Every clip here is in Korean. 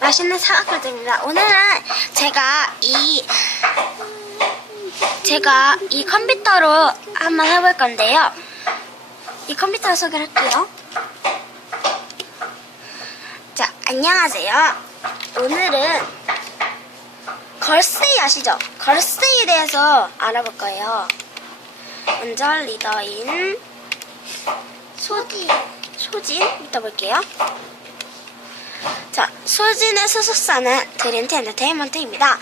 맛있는 사과들입니다. 오늘은 제가 이 제가 이 컴퓨터로 한번 해볼 건데요. 이 컴퓨터 소개를 할게요. 자, 안녕하세요. 오늘은 걸스데이 아시죠? 걸스데이에 대해서 알아볼 거예요. 먼저 리더인 소진, 소진 이따 볼게요. 자, 소진의 소속사는 드림트 엔터테인먼트입니다.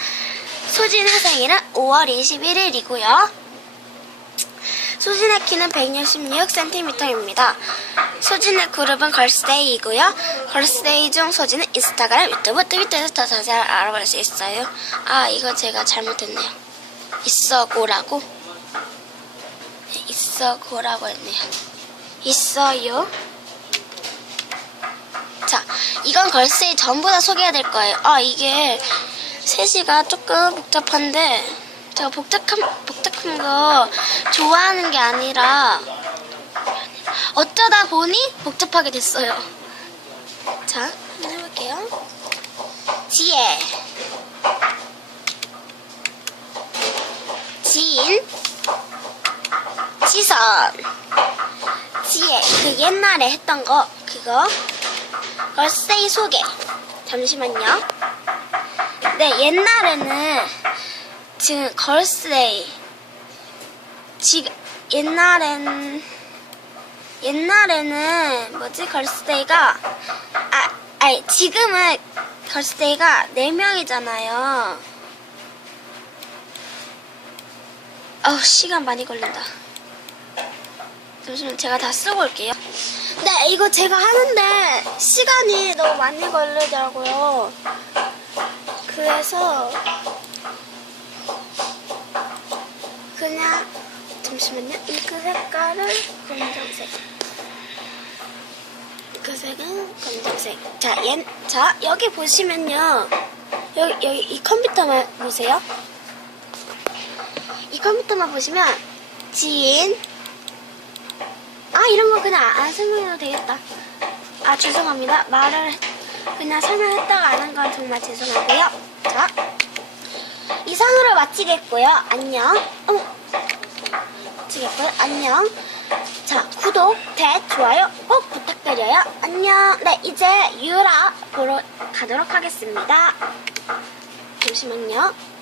소진의 생일은 5월 21일이고요. 소진의 키는 166cm입니다. 소진의 그룹은 걸스데이이고요. 걸스데이 중 소진은 인스타그램, 유튜브, 트위터에서 더 자세히 알아볼 수 있어요. 아, 이거 제가 잘못했네요. 있어고라고? 네, 있어고라고 했네요. 있어요. 자, 이건 걸스데이 전부 다 소개해야 될 거예요. 아, 이게 3시가 조금 복잡한데, 제가 복잡한, 복잡한 거 좋아하는 게 아니라, 어쩌다 보니 복잡하게 됐어요. 자, 한번 해볼게요. 지혜. 지인. 지선. 지혜. 그 옛날에 했던 거, 그거. 걸스데이 소개. 잠시만요. 네, 옛날에는 지금 걸스데이 지금 옛날엔 옛날에는 뭐지 걸스데이가 아 아니 지금은 걸스데이가 4 명이잖아요. 어우 시간 많이 걸린다. 잠시만 제가 다 쓰고 올게요. 네 이거 제가 하는데 시간이 너무 많이 걸리더라고요. 그래서 그냥 잠시만요. 잉크 색깔을 검정색. 잉크 색은 검정색. 자, 얘, 자 여기 보시면요. 여기 여기 이 컴퓨터만 보세요. 이 컴퓨터만 보시면 지인. 아 이런 거 그냥 안 설명해도 되겠다. 아 죄송합니다. 말을 그냥 설명했다가 안 한 건 정말 죄송하고요. 자 이상으로 마치겠고요. 안녕. 어머. 마치겠고요. 안녕. 자 구독, 대, 좋아요 꼭 부탁드려요. 안녕. 네 이제 유라 보러 가도록 하겠습니다. 잠시만요.